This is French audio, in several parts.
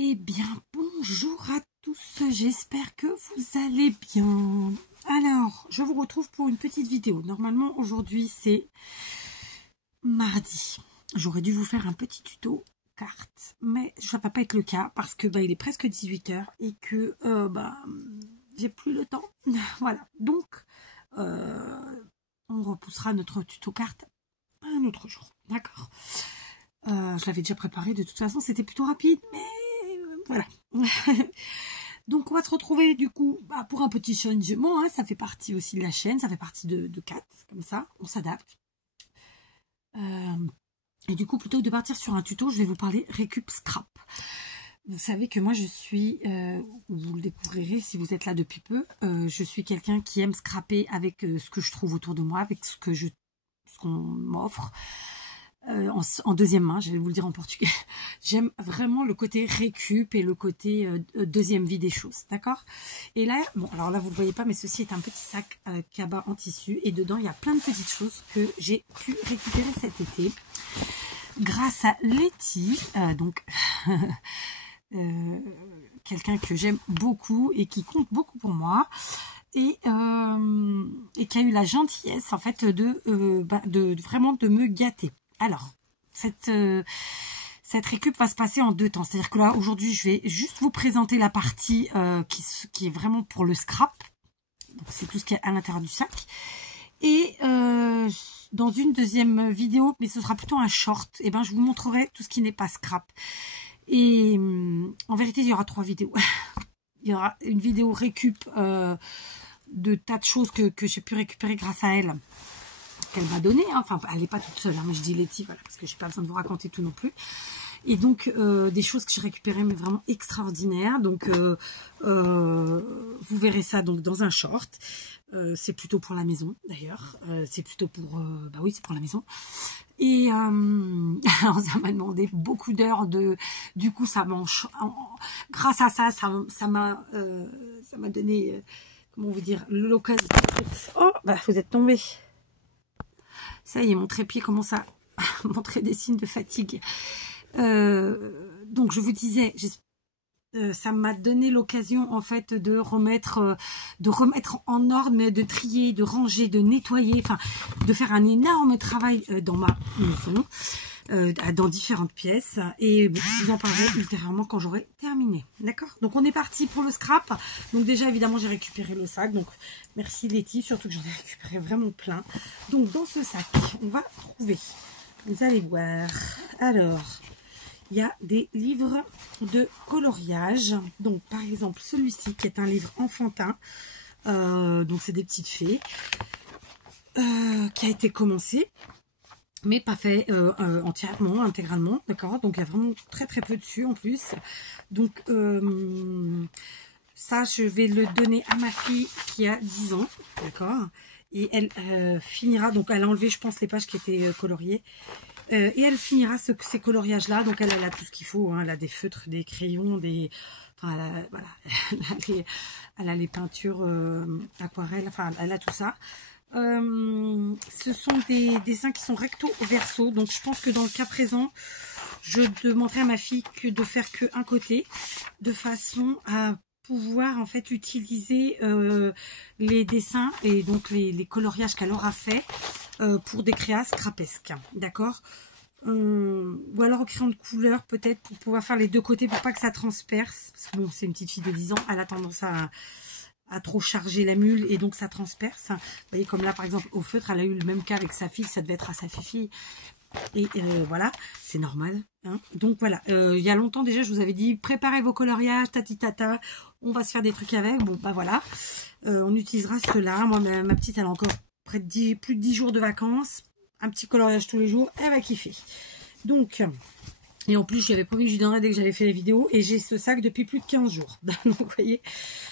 Eh bien, bonjour à tous, j'espère que vous allez bien. Alors, je vous retrouve pour une petite vidéo. Normalement, aujourd'hui, c'est mardi. J'aurais dû vous faire un petit tuto carte, mais ça va pas être le cas parce que il est presque 18 h et que j'ai plus le temps. Voilà, donc on repoussera notre tuto carte un autre jour, d'accord. Je l'avais déjà préparé, de toute façon, c'était plutôt rapide, mais voilà. Donc on va se retrouver du coup pour un petit changement, hein. Ça fait partie aussi de la chaîne, ça fait partie de 4, comme ça, on s'adapte. Et du coup, plutôt que de partir sur un tuto, je vais vous parler récup scrap. Vous savez que moi je suis, vous le découvrirez si vous êtes là depuis peu, je suis quelqu'un qui aime scraper avec ce que je trouve autour de moi, avec ce qu'on m'offre. En deuxième main, je vais vous le dire en portugais. J'aime vraiment le côté récup et le côté deuxième vie des choses, d'accord. Et là, bon, alors là vous ne le voyez pas, mais ceci est un petit sac cabas en tissu et dedans il y a plein de petites choses que j'ai pu récupérer cet été grâce à Letty, donc quelqu'un que j'aime beaucoup et qui compte beaucoup pour moi. Et qui a eu la gentillesse en fait de vraiment de me gâter. Alors, cette récup va se passer en deux temps. C'est-à-dire que là, aujourd'hui, je vais juste vous présenter la partie qui est vraiment pour le scrap. C'est tout ce qui est à l'intérieur du sac. Et dans une deuxième vidéo, mais ce sera plutôt un short, et je vous montrerai tout ce qui n'est pas scrap. Et en vérité, il y aura 3 vidéos. Il y aura une vidéo récup de tas de choses que j'ai pu récupérer grâce à elle, qu'elle m'a donné, hein. Enfin, elle n'est pas toute seule, hein, mais je dis Letty, voilà, parce que j'ai pas besoin de vous raconter tout non plus. Et donc, des choses que j'ai récupérées, mais vraiment extraordinaires. Donc, vous verrez ça donc dans un short. C'est plutôt pour la maison, d'ailleurs. C'est plutôt pour... oui, c'est pour la maison. Et alors, ça m'a demandé beaucoup d'heures de... Du coup, ça grâce à ça, ça m'a donné... comment vous dire, l'occasion. Oh, vous êtes tombé. Ça y est, mon trépied commence à montrer des signes de fatigue. Donc je vous disais, ça m'a donné l'occasion en fait de remettre en ordre, mais de trier, de ranger, de nettoyer, enfin de faire un énorme travail dans ma maison, dans différentes pièces, et je vous en parlerai ultérieurement quand j'aurai terminé, d'accord. Donc on est parti pour le scrap. Donc déjà évidemment j'ai récupéré le sac, donc merci Letty, surtout que j'en ai récupéré vraiment plein. Donc dans ce sac on va trouver, vous allez voir, alors il y a des livres de coloriage. Donc par exemple celui-ci qui est un livre enfantin, donc c'est des petites fées, qui a été commencé mais pas fait entièrement, intégralement, d'accord. Donc il y a vraiment très très peu dessus en plus. Donc ça je vais le donner à ma fille qui a 10 ans, d'accord. Et elle finira, donc elle a enlevé je pense les pages qui étaient coloriées, et elle finira ces coloriages là. Donc elle a tout ce qu'il faut, hein. Elle a des feutres, des crayons, des... Enfin voilà, elle a les peintures aquarelles, enfin elle a tout ça. Ce sont des dessins qui sont recto verso, donc je pense que dans le cas présent je demanderai à ma fille de faire qu'un côté, de façon à pouvoir en fait utiliser les dessins et donc les coloriages qu'elle aura fait pour des créas scrapesques, d'accord. Ou alors au crayon de couleur peut-être pour pouvoir faire les deux côtés pour pas que ça transperce, parce que bon, c'est une petite fille de 10 ans, elle a tendance à trop charger la mule et donc ça transperce. Vous voyez, comme là par exemple au feutre, elle a eu le même cas avec sa fille, ça devait être à sa fille. Et voilà, c'est normal, hein. Donc voilà, il y a longtemps déjà je vous avais dit préparez vos coloriages, tati tata, on va se faire des trucs avec. Bon voilà, on utilisera cela. Moi ma petite elle a encore plus de 10 jours de vacances, un petit coloriage tous les jours, elle va kiffer. Donc... Et en plus, je lui avais promis que je lui donnerais dès que j'avais fait la vidéo. Et j'ai ce sac depuis plus de 15 jours. Donc, vous voyez.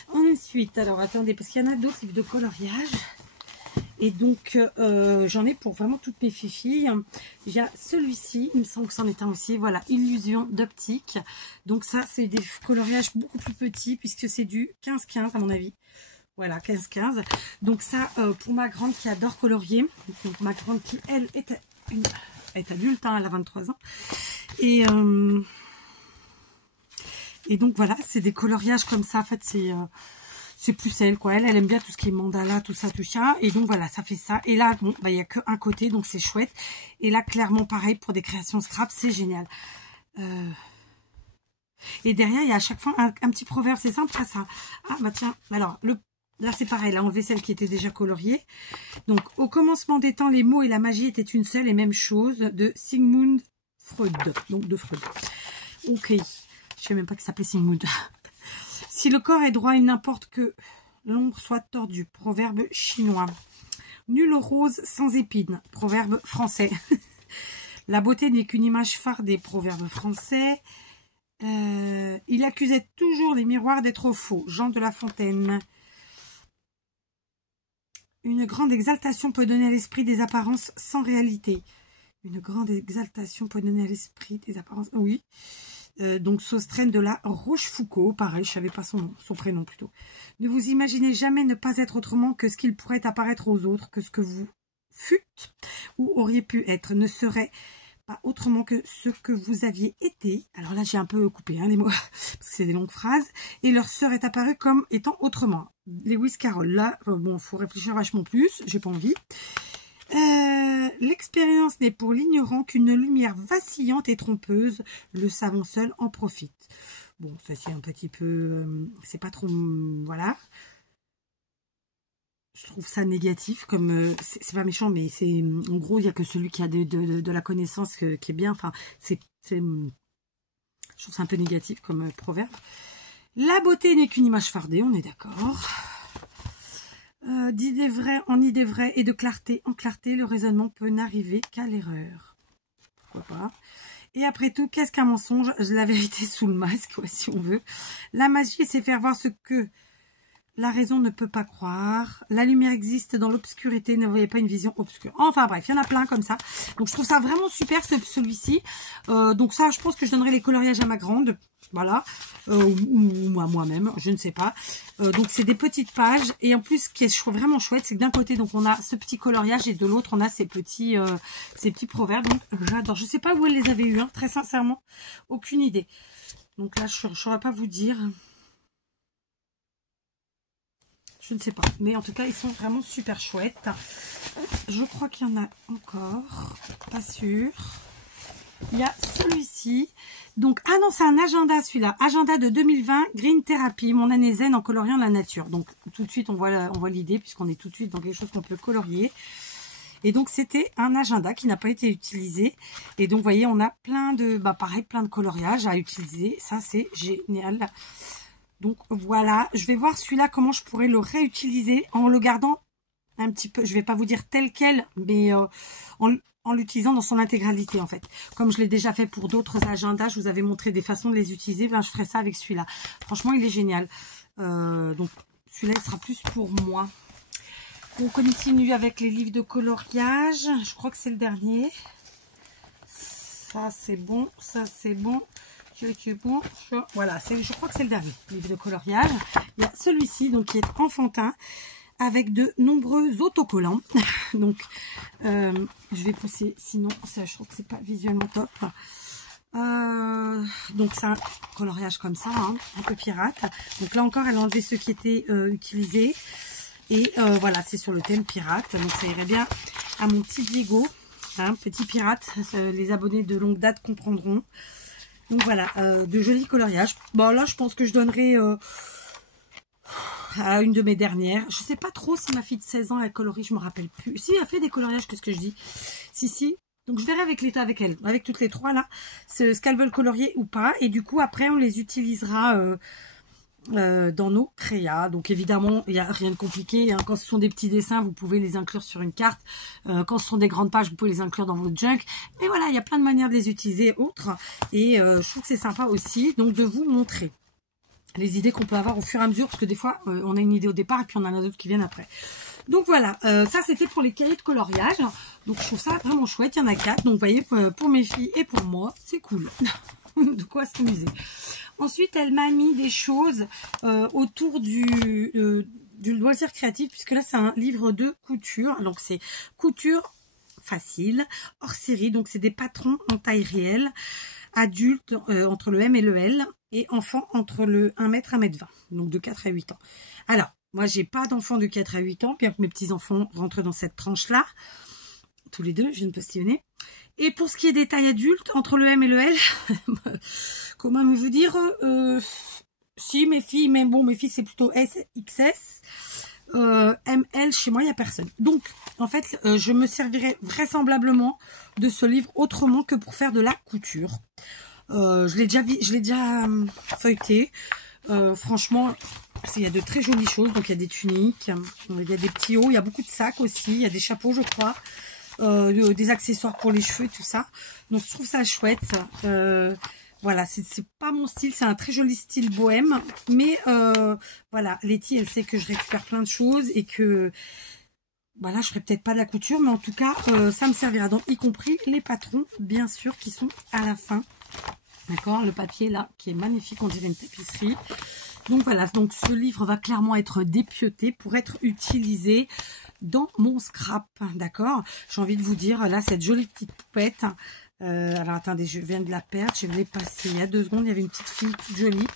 Ensuite, alors attendez, parce qu'il y en a d'autres livres de coloriage. Et donc, j'en ai pour vraiment toutes mes filles. Il y a celui-ci, il me semble que c'en est un aussi. Voilà, Illusion d'optique. Donc ça, c'est des coloriages beaucoup plus petits, puisque c'est du 15-15 à mon avis. Voilà, 15-15. Donc ça, pour ma grande qui adore colorier. Donc ma grande qui, elle, est adulte, hein, elle a 23 ans. Et Et donc voilà, c'est des coloriages comme ça. En fait, c'est plus elle, quoi. Elle aime bien tout ce qui est mandala, tout ça, tout ça. Et donc voilà, ça fait ça. Et là, bon, bah, il n'y a qu'un côté, donc c'est chouette. Et là, clairement, pareil, pour des créations scrap, c'est génial. Et derrière, il y a à chaque fois un petit proverbe. C'est simple, ça. Ah, bah tiens, alors, là, c'est pareil. Là, enlever celle qui était déjà coloriée. Donc, au commencement des temps, les mots et la magie étaient une seule et même chose, de Sigmund Freud. Donc, de Freud. Ok. Je sais même pas qu'il s'appelait Sigmund. Si le corps est droit, il n'importe que l'ombre soit tordue. Proverbe chinois. Nul rose sans épines. Proverbe français. La beauté n'est qu'une image fardée. Proverbe français. Il accusait toujours les miroirs d'être faux. Jean de La Fontaine. Une grande exaltation peut donner à l'esprit des apparences sans réalité. Une grande exaltation peut donner à l'esprit des apparences... Oui. Donc Sosthène de la Rochefoucauld, pareil, je ne savais pas son prénom plutôt. Ne vous imaginez jamais ne pas être autrement que ce qu'il pourrait apparaître aux autres, que ce que vous fûtes ou auriez pu être ne serait pas autrement que ce que vous aviez été. Alors là, j'ai un peu coupé les mots, parce que c'est des longues phrases. Et leur serait apparu comme étant autrement. Lewis Carroll, là, bon, il faut réfléchir vachement plus, j'ai pas envie. L'expérience n'est pour l'ignorant qu'une lumière vacillante et trompeuse. Le savant seul en profite. Bon, ça c'est un petit peu... c'est pas trop... voilà. Je trouve ça négatif, comme... c'est pas méchant, mais c'est... En gros, il n'y a que celui qui a de la connaissance qui est bien. Enfin, je trouve ça un peu négatif comme proverbe. La beauté n'est qu'une image fardée, on est d'accord. D'idées vraies en idées vraies et de clarté en clarté, le raisonnement peut n'arriver qu'à l'erreur. Pourquoi pas. Et après tout, qu'est-ce qu'un mensonge? La vérité sous le masque, ouais, si on veut. La magie, c'est faire voir ce que la raison ne peut pas croire. La lumière existe dans l'obscurité, ne voyez pas une vision obscure. Enfin bref, il y en a plein comme ça. Donc je trouve ça vraiment super celui-ci. Donc ça, je pense que je donnerai les coloriages à ma grande. Voilà. Ou moi-même, je ne sais pas. Donc c'est des petites pages. Et en plus, ce qui est vraiment chouette, c'est que d'un côté, donc on a ce petit coloriage et de l'autre, on a ces petits proverbes. Donc j'adore. Je ne sais pas où elle les avait eus, hein, très sincèrement. Aucune idée. Donc là, je ne saurais pas vous dire. Je ne sais pas. Mais en tout cas, ils sont vraiment super chouettes. Je crois qu'il y en a encore. Pas sûr. Il y a celui-ci. Donc, ah non, c'est un agenda celui-là. Agenda de 2020, Green Therapy, mon année zen en coloriant la nature. Donc, tout de suite, on voit l'idée puisqu'on est tout de suite dans quelque chose qu'on peut colorier. Et donc, c'était un agenda qui n'a pas été utilisé. Et donc, vous voyez, on a plein de, pareil, plein de coloriages à utiliser. Ça, c'est génial. Donc voilà, je vais voir celui-là comment je pourrais le réutiliser en le gardant un petit peu, je vais pas vous dire tel quel, mais en l'utilisant dans son intégralité en fait. Comme je l'ai déjà fait pour d'autres agendas, je vous avais montré des façons de les utiliser, ben, je ferai ça avec celui-là. Franchement, il est génial. Donc celui-là, il sera plus pour moi. On continue avec les livres de coloriage. Je crois que c'est le dernier. Ça, c'est bon. Ça, c'est bon. Bon, voilà, je crois que c'est le dernier livre de coloriage. Il y a celui-ci, donc qui est enfantin, avec de nombreux autocollants. Donc, je vais pousser, sinon, ça, je trouve que c'est pas visuellement top. Donc, c'est un coloriage comme ça, hein, un peu pirate. Donc là encore, elle a enlevé ceux qui étaient utilisés. Et voilà, c'est sur le thème pirate. Donc, ça irait bien à mon petit Diego, hein, petit pirate. Les abonnés de longue date comprendront. Donc voilà, de jolis coloriages. Bon là, je pense que je donnerai à une de mes dernières. Je sais pas trop si ma fille de 16 ans, elle colorie, je me rappelle plus. Si, elle fait des coloriages, qu'est-ce que je dis? Si. Donc je verrai avec l'état avec elle, avec toutes les trois là, ce qu'elles veulent colorier ou pas. Et du coup, après, on les utilisera dans nos créas. Donc évidemment, il n'y a rien de compliqué, hein. Quand ce sont des petits dessins, vous pouvez les inclure sur une carte. Quand ce sont des grandes pages, vous pouvez les inclure dans votre junk. Mais voilà, il y a plein de manières de les utiliser autres. Et je trouve que c'est sympa aussi donc de vous montrer les idées qu'on peut avoir au fur et à mesure. Parce que des fois, on a une idée au départ et puis on en a d'autres qui viennent après. Donc voilà, ça c'était pour les cahiers de coloriage. Donc je trouve ça vraiment chouette, il y en a 4. Donc vous voyez, pour mes filles et pour moi, c'est cool. De quoi s'amuser. Ensuite, elle m'a mis des choses autour du loisir créatif, puisque là, c'est un livre de couture. Donc, c'est couture facile, hors série. Donc, c'est des patrons en taille réelle, adultes, entre le M et le L. et enfants entre le 1 mètre, 1,20 m, donc de 4 à 8 ans. Alors, moi, j'ai pas d'enfants de 4 à 8 ans, bien que mes petits-enfants rentrent dans cette tranche-là. Tous les deux, je viens de postillonner. Et pour ce qui est des tailles adultes, entre le M et le L, comment me vous dire, si mes filles, mais bon, mes filles c'est plutôt S, XS, ML, chez moi il n'y a personne. Donc, en fait, je me servirai vraisemblablement de ce livre autrement que pour faire de la couture. Je l'ai déjà feuilleté. Franchement, il y a de très jolies choses. Donc, il y a des tuniques, il y a des petits hauts, il y a beaucoup de sacs aussi, il y a des chapeaux, je crois. Des accessoires pour les cheveux, tout ça. Donc je trouve ça chouette. Voilà, c'est pas mon style, c'est un très joli style bohème, mais voilà, Letty, elle sait que je récupère plein de choses et que voilà, je ferai peut-être pas de la couture, mais en tout cas, ça me servira. Donc y compris les patrons, bien sûr, qui sont à la fin. D'accord, le papier là, qui est magnifique, on dirait une tapisserie. Donc voilà, donc ce livre va clairement être dépioté pour être utilisé dans mon scrap, d'accord. J'ai envie de vous dire, là, cette jolie petite poupette. Alors, attendez, je viens de la perdre. Je l'ai passée il y a 2 secondes. Il y avait une petite fille toute jolie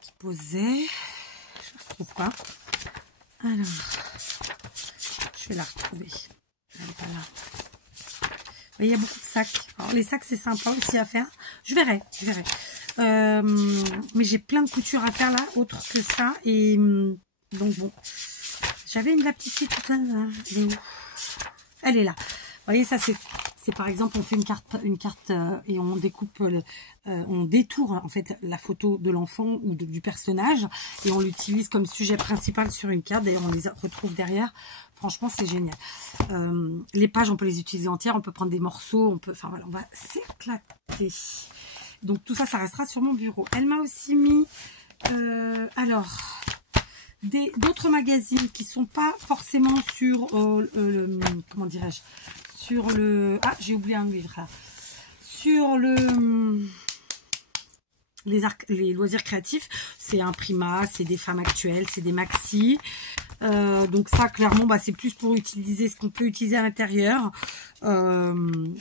qui posait. Je ne la retrouve pas. Alors, je vais la retrouver. Elle n'est pas là. Il y a beaucoup de sacs. Alors, les sacs, c'est sympa aussi à faire. Je verrai. Mais j'ai plein de coutures à faire là, autre que ça. Et donc, bon. J'avais la petite fille tout à l'heure. Elle est là. Vous voyez, ça c'est par exemple, on fait une carte et on découpe, on détourne en fait la photo de l'enfant ou du personnage et on l'utilise comme sujet principal sur une carte. D'ailleurs, on les retrouve derrière. Franchement, c'est génial. Les pages, on peut les utiliser entières. On peut prendre des morceaux. On peut, enfin voilà, on va s'éclater. Donc tout ça, ça restera sur mon bureau. Elle m'a aussi mis, alors. D'autres magazines qui sont pas forcément sur comment dirais-je, sur le, ah, j'ai oublié un livre là, sur les loisirs créatifs. C'est un Prima, c'est des femmes actuelles, c'est des maxi. Donc ça, clairement, bah, c'est plus pour utiliser ce qu'on peut utiliser à l'intérieur. Comme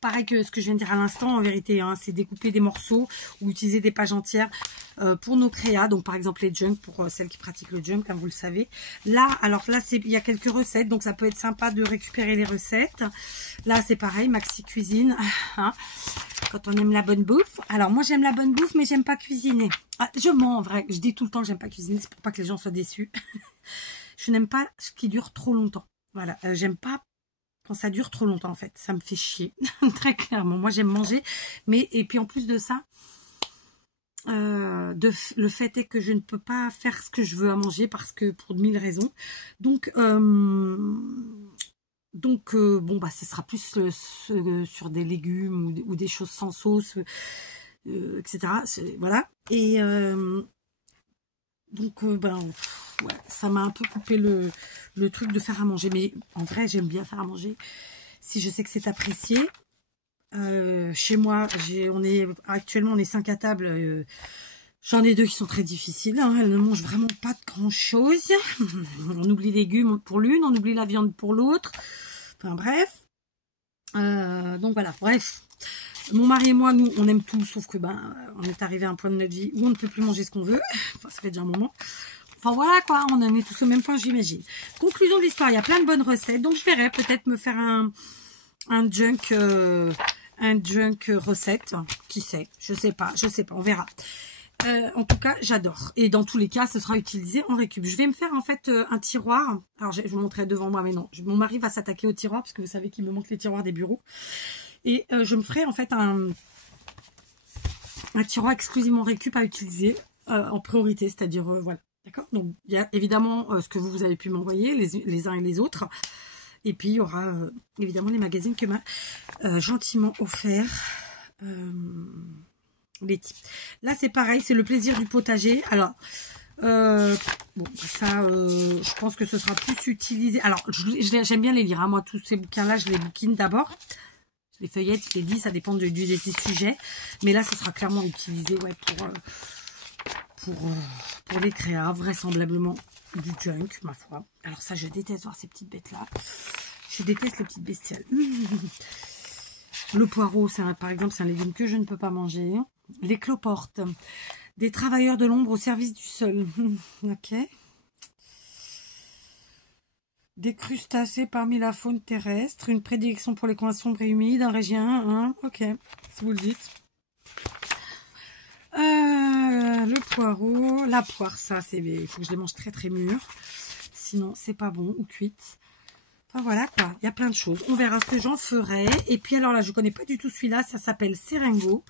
pareil que ce que je viens de dire à l'instant, en vérité, hein, c'est découper des morceaux ou utiliser des pages entières pour nos créas. Donc par exemple les junk, pour celles qui pratiquent le junk, comme vous le savez. Là, alors là, il y a quelques recettes, donc ça peut être sympa de récupérer les recettes. Là, c'est pareil, maxi cuisine, hein, quand on aime la bonne bouffe. Alors moi, j'aime la bonne bouffe, mais j'aime pas cuisiner. Ah, je mens en vrai, je dis tout le temps que j'aime pas cuisiner, c'est pour pas que les gens soient déçus. Je n'aime pas ce qui dure trop longtemps. Voilà, j'aime pas quand ça dure trop longtemps en fait. Ça me fait chier, très clairement. Moi, j'aime manger, mais et puis en plus de ça, le fait est que je ne peux pas faire ce que je veux à manger parce que pour 1000 raisons. Donc, bon, bah, ce sera plus sur des légumes ou des choses sans sauce, etc. Voilà. Et donc, ben, ouais, ça m'a un peu coupé le truc de faire à manger. Mais en vrai, j'aime bien faire à manger. Si je sais que c'est apprécié. Chez moi, actuellement, on est 5 à table. J'en ai 2 qui sont très difficiles. Hein. Elles ne mangent vraiment pas de grand chose. On oublie les légumes pour l'une, on oublie la viande pour l'autre. Enfin bref. Donc voilà, bref. Mon mari et moi, nous, on aime tout, sauf que ben, on est arrivé à un point de notre vie où on ne peut plus manger ce qu'on veut. Enfin, ça fait déjà un moment. Enfin voilà quoi, on en est tous au même point, j'imagine. Conclusion de l'histoire, il y a plein de bonnes recettes. Donc je verrai peut-être me faire un junk recette. Qui sait, je sais pas, on verra. En tout cas, j'adore. Et dans tous les cas, ce sera utilisé en récup. Je vais me faire en fait un tiroir. Alors, je vous montrerai devant moi, mais non. Mon mari va s'attaquer au tiroir parce que vous savez qu'il me manque les tiroirs des bureaux. Et je me ferai en fait un tiroir exclusivement récup à utiliser en priorité. C'est-à-dire, voilà. D'accord. Donc, il y a évidemment ce que vous avez pu m'envoyer, les uns et les autres. Et puis, il y aura évidemment les magazines que m'a gentiment offert Letty. Là, c'est pareil, c'est le plaisir du potager. Alors, bon, ça, je pense que ce sera plus utilisé. Alors, j'aime bien les lire. Hein. Moi, tous ces bouquins-là, je les bouquine d'abord. Je les feuillette, je les lis, ça dépend des sujets. Mais là, ce sera clairement utilisé ouais, pour les créas, vraisemblablement du junk, ma foi. Alors ça, je déteste voir ces petites bêtes-là. Je déteste les petites bestioles. Le poireau, par exemple, c'est un légume que je ne peux pas manger. Les cloportes. Des travailleurs de l'ombre au service du sol. Ok. Des crustacés parmi la faune terrestre. Une prédilection pour les coins sombres et humides. Un régien. Hein, ok, si vous le dites. Le poireau. La poire, ça, c'est, il faut que je les mange très très mûres. Sinon, c'est pas bon. Ou cuite. Enfin, voilà quoi. Il y a plein de choses. On verra ce que j'en ferai. Et puis, alors là, je connais pas du tout celui-là. Ça s'appelle Serengo.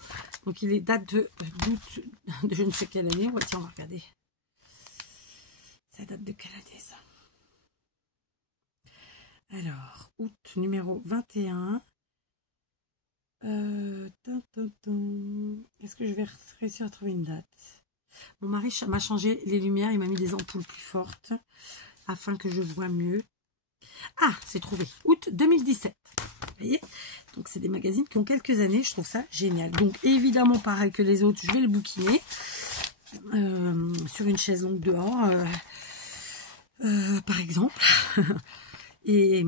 Donc, il est date de d'août de je ne sais quelle année. Ouais, tiens, on va regarder. Ça date de quelle année, ça? Alors, août numéro 21. Est-ce que je vais réussir à trouver une date? Mon mari m'a changé les lumières. Il m'a mis des ampoules plus fortes afin que je vois mieux. Ah, c'est trouvé. Août 2017. Vous voyez? Donc, c'est des magazines qui ont quelques années. Je trouve ça génial. Donc, évidemment, pareil que les autres, je vais le bouquiner sur une chaise longue dehors, par exemple. Et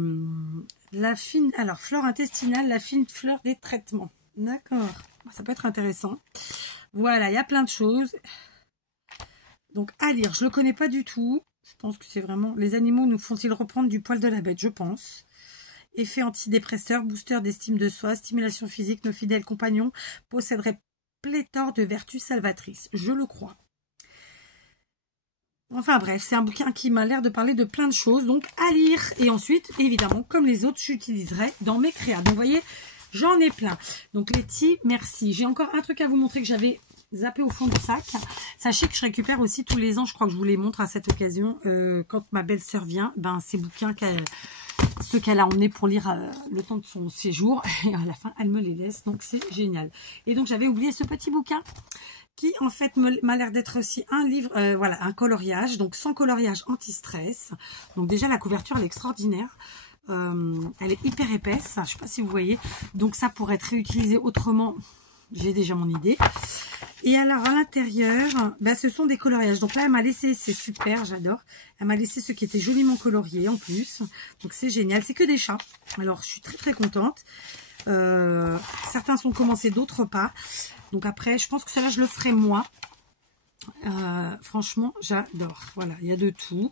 la fine, alors flore intestinale, la fine fleur des traitements. D'accord, ça peut être intéressant. Voilà, il y a plein de choses. Donc à lire, je le connais pas du tout. Je pense que c'est vraiment, les animaux nous font-ils reprendre du poil de la bête, je pense. Effet antidépresseur, booster d'estime de soi, stimulation physique, nos fidèles compagnons posséderaient pléthore de vertus salvatrices. Je le crois. Enfin bref, c'est un bouquin qui m'a l'air de parler de plein de choses, donc à lire. Et ensuite, évidemment, comme les autres, j'utiliserai dans mes créas. Donc vous voyez, j'en ai plein. Donc Letty, merci. J'ai encore un truc à vous montrer que j'avais zappé au fond du sac. Sachez que je récupère aussi tous les ans, je crois que je vous les montre à cette occasion, quand ma belle-sœur vient, ben ces bouquins ceux qu'elle a emmenés pour lire le temps de son séjour. Et à la fin, elle me les laisse, donc c'est génial. Et donc j'avais oublié ce petit bouquin qui en fait m'a l'air d'être aussi un livre, voilà, un coloriage, donc sans coloriage anti-stress. Donc déjà la couverture elle est extraordinaire, elle est hyper épaisse, je ne sais pas si vous voyez, donc ça pourrait être réutilisé autrement, j'ai déjà mon idée. Et alors à l'intérieur, ben, ce sont des coloriages, donc là elle m'a laissé, c'est super, j'adore, elle m'a laissé ce qui était joliment colorié en plus, donc c'est génial, c'est que des chats, alors je suis très très contente. Certains sont commencés, d'autres pas. Donc après, je pense que cela je le ferai moi. Franchement, j'adore. Voilà, il y a de tout.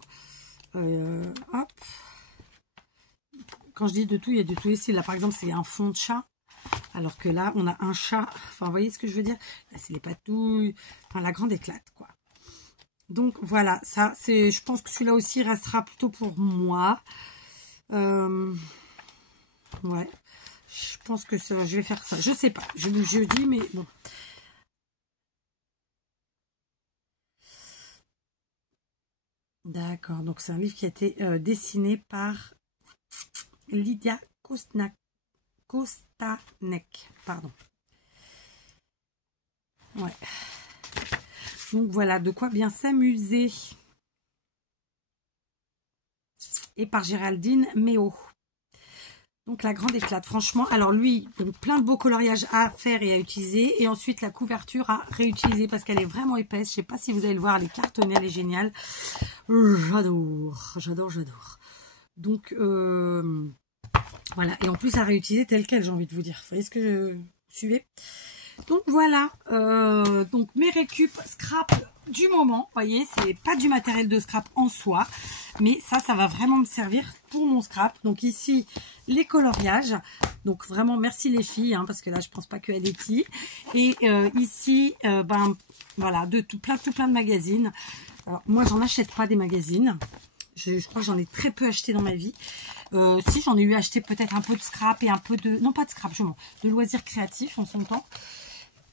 Hop. Quand je dis de tout, il y a de tout ici. Là, par exemple, c'est un fond de chat. Alors que là, on a un chat. Enfin, vous voyez ce que je veux dire? Là, c'est les patouilles. Enfin, la grande éclate, quoi. Donc, voilà. Ça, c'est. Je pense que celui-là aussi restera plutôt pour moi. Ouais. Je pense que ça, je vais faire ça. Je sais pas. Je dis, mais bon. D'accord. Donc, c'est un livre qui a été dessiné par Lydia Kostanek. Pardon. Ouais. Donc, voilà. De quoi bien s'amuser. Et par Géraldine Méo. Donc la grande éclate, franchement. Alors lui, plein de beaux coloriages à faire et à utiliser. Et ensuite la couverture à réutiliser parce qu'elle est vraiment épaisse. Je ne sais pas si vous allez le voir, elle est cartonnée, elle est géniale. J'adore, j'adore, j'adore. Donc voilà. Et en plus à réutiliser tel quel, j'ai envie de vous dire. Vous voyez ce que vous suivez? Donc voilà, donc mes récup scrap du moment, vous voyez, c'est pas du matériel de scrap en soi, mais ça va vraiment me servir pour mon scrap. Donc ici, les coloriages, donc vraiment merci les filles, hein, parce que là je pense pas que à Letty. Et ici, ben voilà, tout plein de magazines. Alors moi j'en achète pas des magazines, je crois que j'en ai très peu acheté dans ma vie. Si j'en ai eu acheté peut-être un peu de scrap et un peu de, non pas de scrap, de loisirs créatifs en son temps.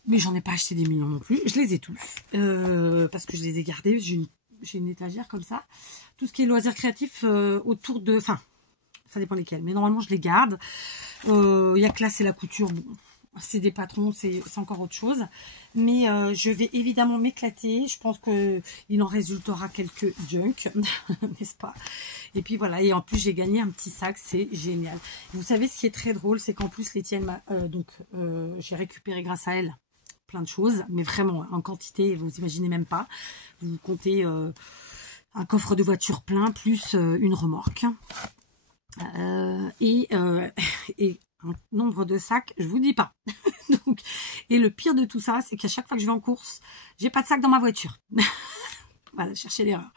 Mais j'en ai pas acheté des millions non plus. Je les ai tous. Parce que je les ai gardés. J'ai une étagère comme ça. Tout ce qui est loisirs créatifs autour de... Enfin, ça dépend lesquels. Mais normalement, je les garde. Il y a que là, c'est la couture. Bon, c'est des patrons, c'est encore autre chose. Mais je vais évidemment m'éclater. Je pense qu'il en résultera quelques junk, n'est-ce pas? Et puis voilà. Et en plus, j'ai gagné un petit sac. C'est génial. Vous savez, ce qui est très drôle, c'est qu'en plus, Letty, j'ai récupéré grâce à elle plein de choses, mais vraiment en quantité, vous imaginez même pas. Vous comptez un coffre de voiture plein plus une remorque. Et un nombre de sacs, je vous dis pas. Donc, et le pire de tout ça, c'est qu'à chaque fois que je vais en course, j'ai pas de sac dans ma voiture. Voilà, chercher l'erreur.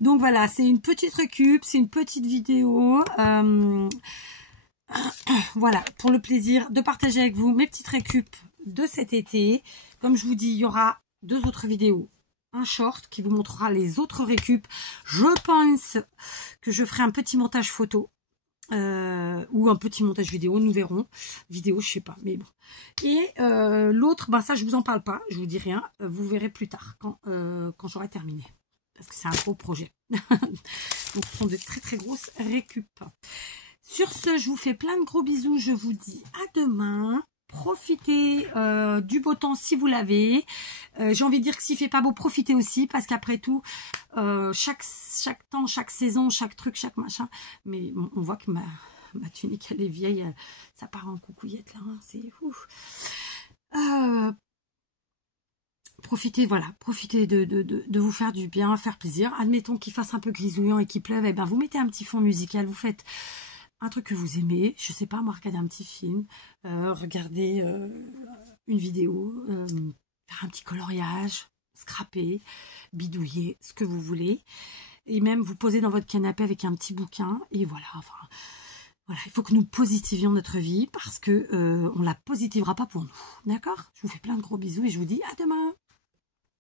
Donc voilà, c'est une petite récup, c'est une petite vidéo. Voilà, pour le plaisir de partager avec vous mes petites récup de cet été. Comme je vous dis, il y aura 2 autres vidéos. Un short qui vous montrera les autres récup. Je pense que je ferai un petit montage photo ou un petit montage vidéo, nous verrons. Vidéo, je sais pas, mais bon. Et l'autre, ben ça, je vous en parle pas, je vous dis rien. Vous verrez plus tard quand j'aurai terminé. Parce que c'est un gros projet. Donc, ce sont de très très grosses récup. Sur ce, je vous fais plein de gros bisous. Je vous dis à demain. Profitez du beau temps si vous l'avez. J'ai envie de dire que s'il fait pas beau, profitez aussi. Parce qu'après tout, chaque temps, chaque saison, chaque truc, chaque machin. Mais on voit que ma tunique, elle est vieille. Ça part en coucouillette là. Hein, c'est ouf. Profitez, voilà, profitez de vous faire du bien, faire plaisir. Admettons qu'il fasse un peu grisouillant et qu'il pleuve, et ben vous mettez un petit fond musical, vous faites un truc que vous aimez, je sais pas, moi, regarder un petit film, regarder une vidéo, faire un petit coloriage, scraper, bidouiller, ce que vous voulez. Et même vous poser dans votre canapé avec un petit bouquin, et voilà, enfin... Voilà, il faut que nous positivions notre vie parce que on la positivera pas pour nous. D'accord? Je vous fais plein de gros bisous et je vous dis à demain.